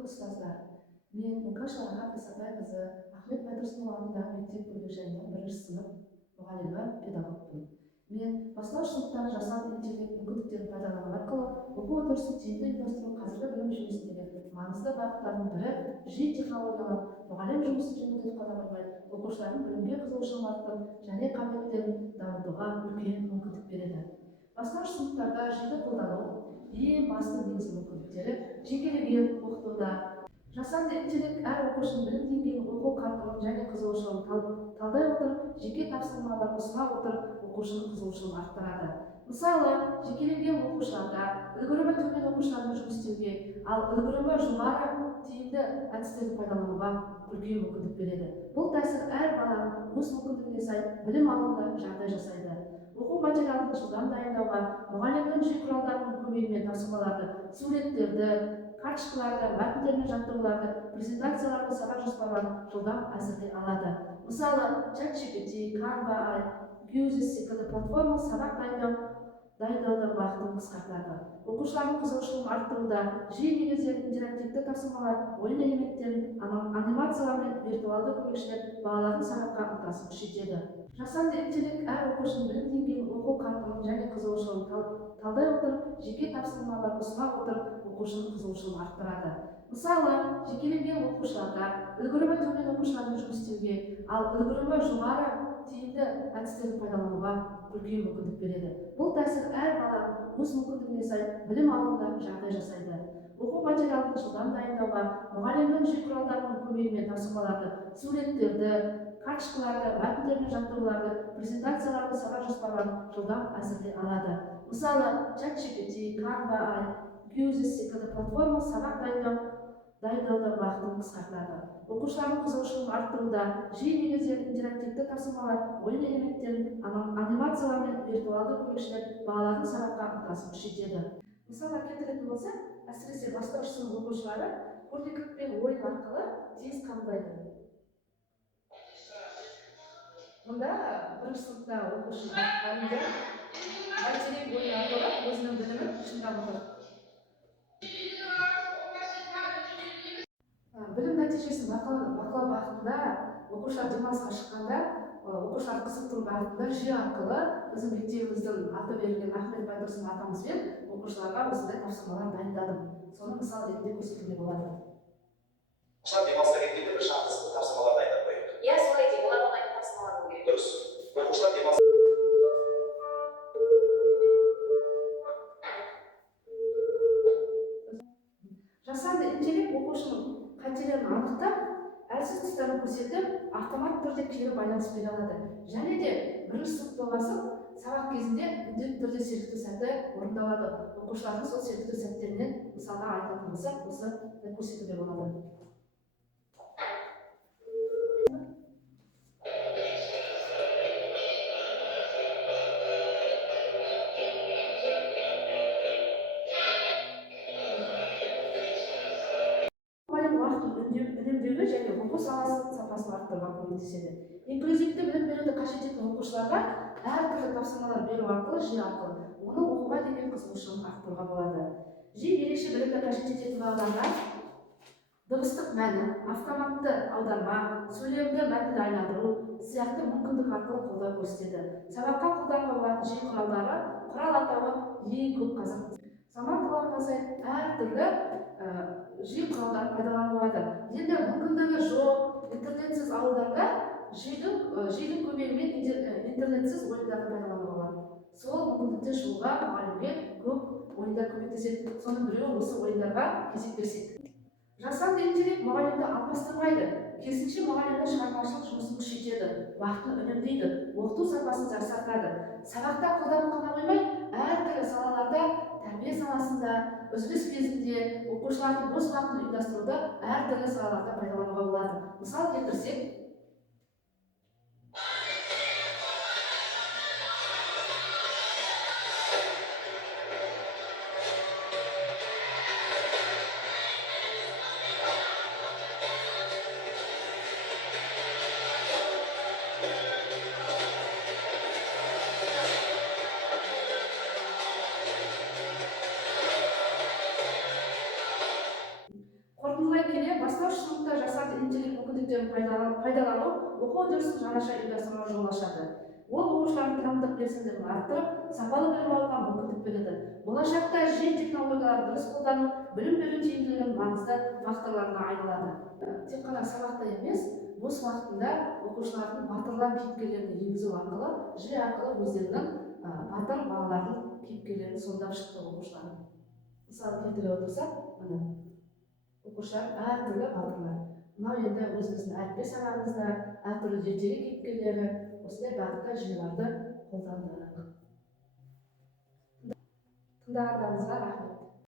Құрметті ұстаздар, мен Мұқаш Рахат Исабайқызы Ахмет Байтұрсынұлы атындағы мектеп бөлімшесінің 1-ші сынып мұғалімі, педагогпын. Мен бастауыш сыныптағы жасанды интеллект мүмкіндіктерін пайдалану арқылы оқу үдерісін тиімді ұйымдастыру қазіргі білім жүйесіндегі маңызды бағыттардың бірі жиі технологиялар, мұғалім жұмысын жеңілдетіп қана қоймай, оқушылардың білімге қызығушылығын арттырып және қабілеттерін дамытуға үлкен мүмкіндік береді. Бастауыш сыныптарда жиі қолдану ең басты негізгі мүмкіндіктері жекелеген оқытуда жасанды интеллект әр оқушының білім деңгейін, оқу қарқынын және қызығушылығын талдай отырып, жеке тапсырмалар ұсына отырып, оқушының қызығушылығын арттырады. Мысалы, жекелеген оқушыларда үлгерімі төмен оқушылармен жұмыс істеуге, ал үлгерімі жоғары тиімді әдістерді пайдалануға үлкен мүмкіндік береді. Бұл тәсіл әр баланың өз мүмкіндігіне сай білім алуына жағдай жасайды. Оқу материалын жылдам дайындауға, мұғалімнің жүйе құралдарының көмегімен тапсырмаларды, суреттерді, карточкаларды, мәтіндер мен жаттығуларды, презентацияларды, сабақ жоспарларын жылдам әзірлей алады. Мысалы, ChatGPT, Canva, Quizizz секілді платформа сабақ дайындаудың уақытын қысқартады. Оқушылардың қызығушылығын арттыруда жиі негізделген интерактивті тапсырмалар, ойын элементтерін, анимациялар мен виртуалды көмекшілер балалардың сабаққа ынтасын күшейтеді. Жасанды интеллект әр оқушының білім деңгейін, оқу қарқынын және қызығушылығын талдай отырып, жеке тапсырмалар ұсына отырып, оқушының қызығушылығын арттырады. Мысалы, жекелеген оқушыларда үлгерімі төмен оқушылармен жұмыс істеуге, ал үлгерімі жоғары тиімді әдістерді пайдалануға үлкен мүмкіндік береді. Бұл тәсіл әр баланың өз мүмкіндігіне сай білім алуына жағдай жасайды. Оқу материалын жылдам дайындауға, мұғалімнің жүйе құралдарының көмегімен тапсырмаларды, суреттерді, карточкаларды, мәтіндер мен жаттығуларды, презентацияларды, сабақ жоспарларын жылдам әзірлей алады. Мысалы, ChatGPT, Canva, Quizizz секілді платформа сабақ дайындаудың уақытын қысқартады. Оқушылардың қызығушылығын арттыруда жиі негізделген интерактивті тапсырмалар, ойын элементтерін, анимациялар мен виртуалды көмекшілер балалардың сабаққа ынтасын күшейтеді. Мысалға келтіретін болсақ, әсіресе бастауыш сынып оқушылары көрнекі пен ойын арқылы тез қабылдайды. Мұнда 1-ші сыныпта оқушы мұғалімдер бәйтерек ойын арқылы өзінің білімін шыңдап отыр. Білім нәтижесін бақылау бағытында оқушылар демалысқа шыққанда, оқушылар қызықтыру бағытында жүйе арқылы біздің мектебіміздің аты берілген Ахмет Байтұрсынұлы атамызбен оқушыларға осындай тапсырмалар дайындадым. Соны мысал ретінде көрсетуге болады. Оқушылар демалысқа кеткенде бір шарты тапсырмалар дайындап қояйық. Иә, солай деп, олар онлайн тапсырмалар болу керек. Дұрыс. Оқушылар демалыс жасанды интеллект оқушының қателерін анықтап, әлсіз тұстарын көрсетіп, автомат түрде кері байланыс бере алады. Және де 1-ші сыныпта басып, сабақ кезінде міндетті түрде сергіту сәті орындалады. Оқушылардың сол сергіту сәттерінен мысалға айтатын болсақ, осы көрсетуге болады. Үнемдеуі және оқу саласының сапасын арттыруға көмектеседі. Инклюзивті білім беруді қажет ететін оқушыларға әртүрлі тапсырмалар беру арқылы, жүйе арқылы оның оқуға деген қызығушылығын арттыруға болады. Жиі ерекше білімді қажет ететін балаларға дыбыстық мәні, автоматты аударма, сөйлемді мәтінді айналдыру сияқты мүмкіндік арқылы қолдау көрсетеді. Сабаққа қолдануға болатын жүйе құралдары, құрал атауы ең көп қазақ. Заман талабына сай әртүрлі жүйе құралдарын пайдаланылады. Енді мүмкіндігі жоқ, интернетсіз ауылдарда жүйенің көмегімен интернетсіз ойындарды пайдалануға болады. Сол мүмкіндікте шығуға мұғалімге көп ойындар көмектеседі. Соның біреуі осы ойындарға кезек берсек. Жасанды интеллект мұғалімді алмастырмайды. Керісінше мұғалімнің шығармашылық жұмысын күшейтеді, уақытын үнемдейді, оқыту сапасын жақсартады. Сабақта қолданып қана қоймай, әртүрлі салаларда, тәрбие саласында, үзіліс кезінде, оқушылардың бос уақытын ұйымдастыруда әртүрлі салаларда пайдалануға болады. Мысал келтірсек, Қорытындылай келе, бастауыш сыныпта жасанды интеллект мүмкіндіктерін пайдалану оқу үдерісін жаңаша ұйымдастыруға жол ашады. Ол оқушылардың танымдық белсенділігін арттырып, сапалы білім алуға мүмкіндік береді. Болашақта жүйе технологияларды дұрыс қолдану білім беру тиімділігінің маңызды факторларына айналады. Тек қана сабақта емес, бос уақытында оқушылардың батырлар кейіпкерлерін енгізу арқылы, жүйе арқылы өздерінің батыр балалардың кейіпкерлерін сомдап шықты оқушылар. Мысалы келтіре отырсақ, оқушылар әртүрлі батырлар. Мынау енді өзіміздің әліппе сабағымызда әртүрлі ертегі кейіпкерлері осындай бағытта жүйелерді қолдандық. Тыңдағандарыңызға рахмет.